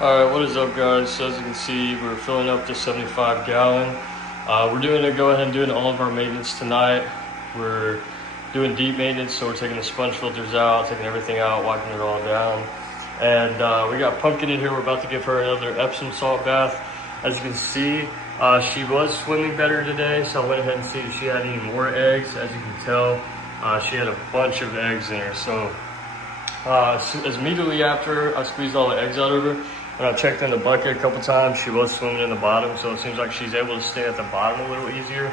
Alright, what is up guys? So as you can see, we're filling up the 75 gallon. We're go ahead and doing all of our maintenance tonight. We're doing deep maintenance, so we're taking the sponge filters out, taking everything out, wiping it all down. And we got Pumpkin in here. We're about to give her another Epsom salt bath. As you can see, she was swimming better today, so I went ahead and see if she had any more eggs. As you can tell, she had a bunch of eggs in her. So immediately after I squeezed all the eggs out of her, when I checked in the bucket a couple times, she was swimming in the bottom, so it seems like she's able to stay at the bottom a little easier.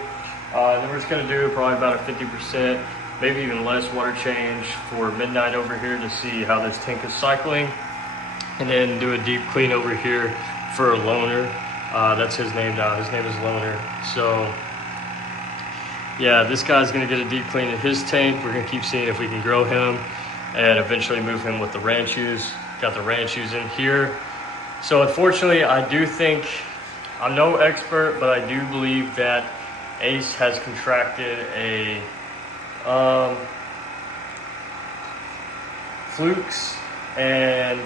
And then we're just gonna do probably about a 50%, maybe even less water change for midnight over here to see how this tank is cycling. And then do a deep clean over here for Loner. That's his name now, his name is Loner. So yeah, this guy's gonna get a deep clean in his tank. We're gonna keep seeing if we can grow him and eventually move him with the Ranchus. Got the Ranchus in here. So unfortunately, I do think, I'm no expert, but I do believe that Ace has contracted a flukes and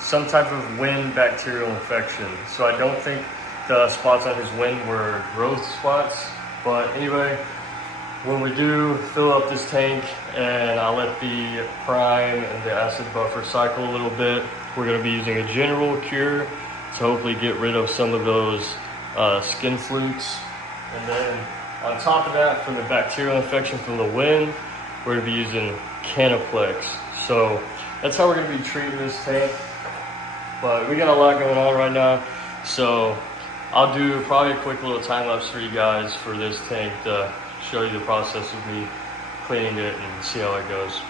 some type of wind bacterial infection. So I don't think the spots on his wind were growth spots. But anyway, when we do fill up this tank and I let the prime and the acid buffer cycle a little bit, we're going to be using a general cure to hopefully get rid of some of those skin flukes. And then on top of that, for the bacterial infection from the wind, we're going to be using Canaplex. So that's how we're going to be treating this tank. But we got a lot going on right now. So I'll do probably a quick little time lapse for you guys for this tank to show you the process of me cleaning it and see how it goes.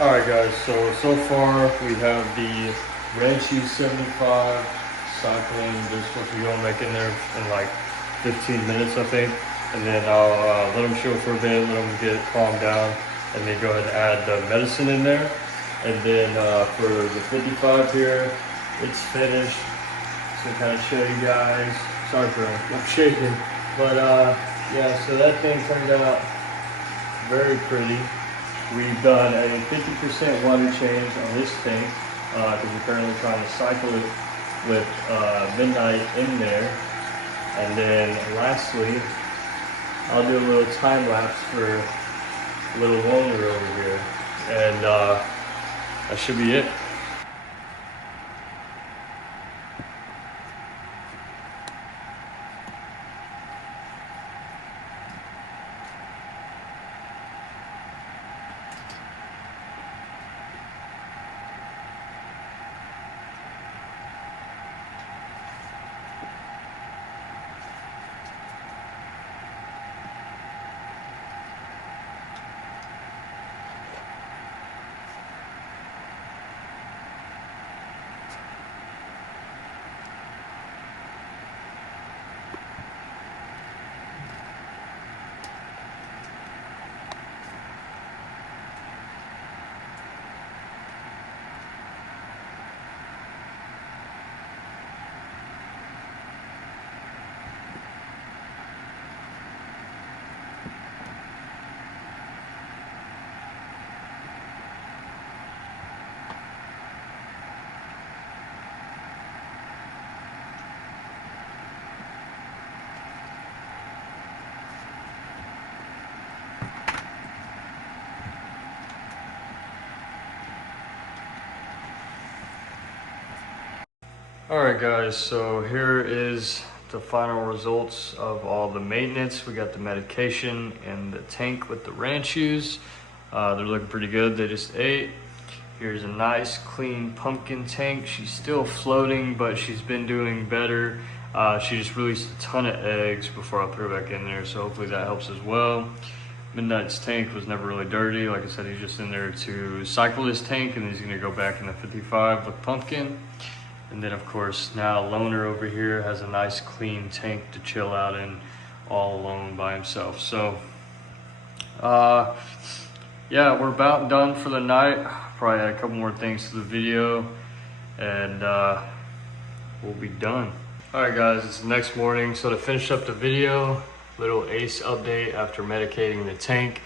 Alright guys, so far we have the Ranchus 75 cycling. They're supposed to be going back in there in like 15 minutes, I think. And then I'll let them chill for a bit, let them get calmed down, and then go ahead and add the medicine in there. And then for the 55 here, it's finished. So kind of show you guys. Sorry for I'm shaking. But yeah, so that thing turned out very pretty. We've done a 50% water change on this tank because we're currently trying to cycle it with midnight in there. And then lastly, I'll do a little time lapse for little Loner over here. And that should be it. Alright guys, so here is the final results of all the maintenance. We got the medication and the tank with the ranch shoes. They're looking pretty good. They just ate. Here's a nice clean pumpkin tank. She's still floating, but she's been doing better. She just released a ton of eggs before I threw her back in there, so hopefully that helps as well. Midnight's tank was never really dirty. Like I said, he's just in there to cycle this tank, and he's gonna go back in the 55 with pumpkin. And then of course, now Loner over here has a nice clean tank to chill out in all alone by himself. So, yeah, we're about done for the night. Probably add a couple more things to the video, and we'll be done. All right guys, it's the next morning. So to finish up the video, little ACE update after medicating the tank.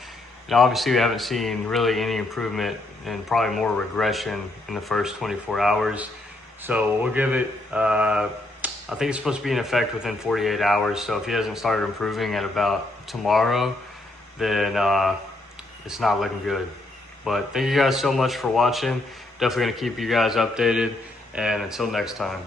And obviously we haven't seen really any improvement and probably more regression in the first 24 hours. So we'll give it, I think it's supposed to be in effect within 48 hours. So if he hasn't started improving at about tomorrow, then it's not looking good. But thank you guys so much for watching. Definitely gonna keep you guys updated, and until next time.